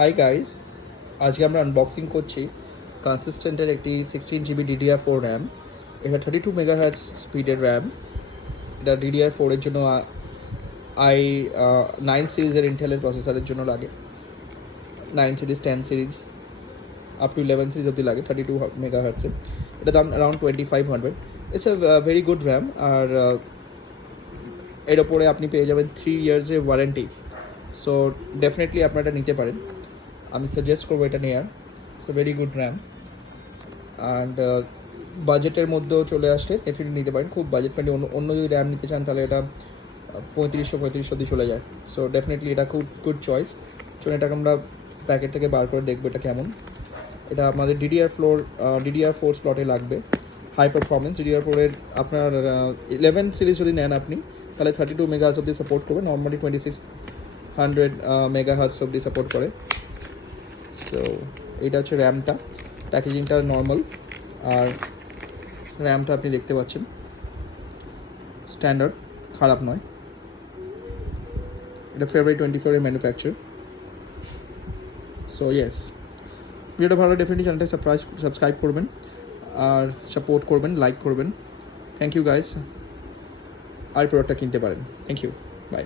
Hi guys, আজকে আমরা unboxing করছি কনসিস্টেন্টের একটি 16 GB DDR4 র্যাম। এটা 32 MHz স্পিডের র্যাম। এটা DDR4 এর জন্য i9 সিরিজের ইন্টেলের প্রসেসরের জন্য লাগে। 9 series, 10 series, up to 11 series অবধি লাগে 32 MHz। এটা দাম around 2500। It's a very good RAM. আর এর ওপরে আপনি পেয়ে যাবেন 3 ইয়ার্সের ওয়ারেন্টি। সো ডেফিনেটলি আপনারা এটা নিতে পারেন। আমি সাজেস্ট করবো এটা নেওয়ার। It's a very good RAM. And বাজেটের মধ্যেও চলে আসলে ডেফিনেটলি নিতে পারেন। খুব বাজেট ফ্রেন্ডলি। অন্য যদি র্যাম নিতে চান তাহলে এটা 3500 দিয়ে চলে যায়। সো ডেফিনেটলি এটা খুব গুড চয়েস। চলুন এটাকে আমরা প্যাকেট থেকে বার করে দেখবো এটা কেমন। এটা আমাদের DDR4 স্লটে লাগবে। হাই পারফরমেন্স DDR4-এর আপনার 11 সিরিজ যদি নেন আপনি, তাহলে 32 MHz অবধি সাপোর্ট করবে। নর্মালি 2600 MHz অবধি সাপোর্ট করে। সো এটা হচ্ছে র্যামটা। প্যাকেজিংটা নর্মাল। আর র্যামটা আপনি দেখতে পাচ্ছেন স্ট্যান্ডার্ড, খারাপ নয়। এটা February 24-এর ম্যানুফ্যাকচার। সো ইয়েস, ভিডিওটা ভালো ডেফিনেটলি চ্যানেলটা সাবস্ক্রাইব করবেন আর সাপোর্ট করবেন, লাইক করবেন। Thank you guys. আর প্রোডাক্টটা কিনতে পারেন। Thank you, by.